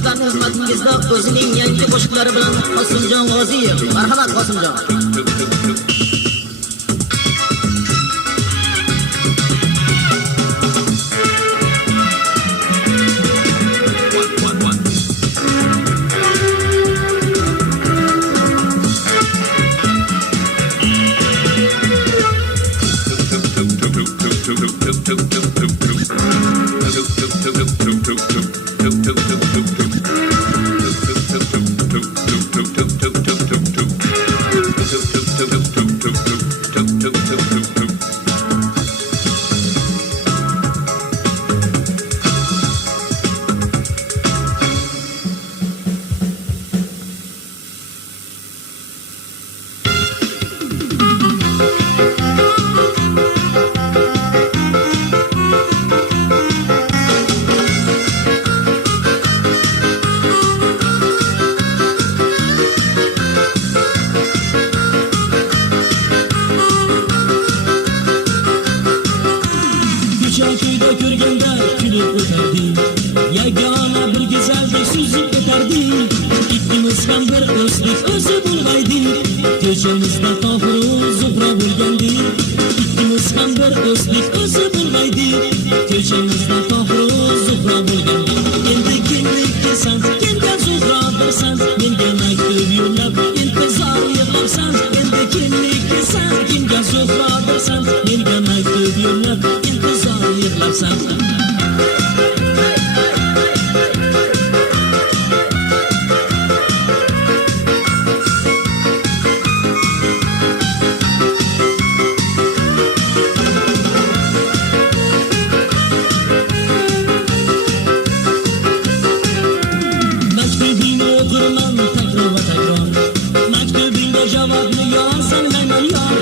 Sizlarning xizmatingizda o'zining yangi qo'shiqlari bilan Qosimjon G'oziyev. Marhamat Qosimjon. Kuyda ko'rganda kulib o'tarding, yagona bir go'zaldek suzib o'tarding. Ikkimiz ham bir o'zlik o'zi bo'lg'aydik, ko'chamizda Tohir Zuhra bo'lgandik. Ikkimiz ham bir o'zlik o'zi bo'lg'aydik, ko'chamizda Tohir Zuhra bo'lgandik. Endi kimnikisan, kimga Zuhrodirsan, menga maktub yo'llab intizor yig'labsan. Endi kimnikisan, kimga Zuhrodirsan, menga maktub yo'llab intizor yig'labsan. Maktubingni o'qirman takror va takror, maktubingga javobni yozolmayman yor.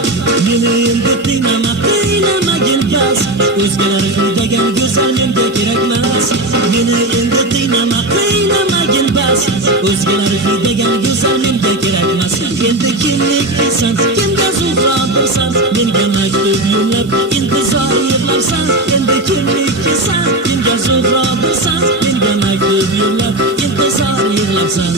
Meni endi qiynamagin bas, o'zgalar kuydagan go'zal menga kerakmas. Meni endi qiynamagin bas, o'zgalar kuydagan go'zal menga kerakmas. Endi kimnikisan, kimga Zuhrodirsan, menga maktub yo'llab intizor yig'labsan. Endi kimnikisan, kimga Zuhrodirsan, menga maktub yo'llab intizor yig'labsan.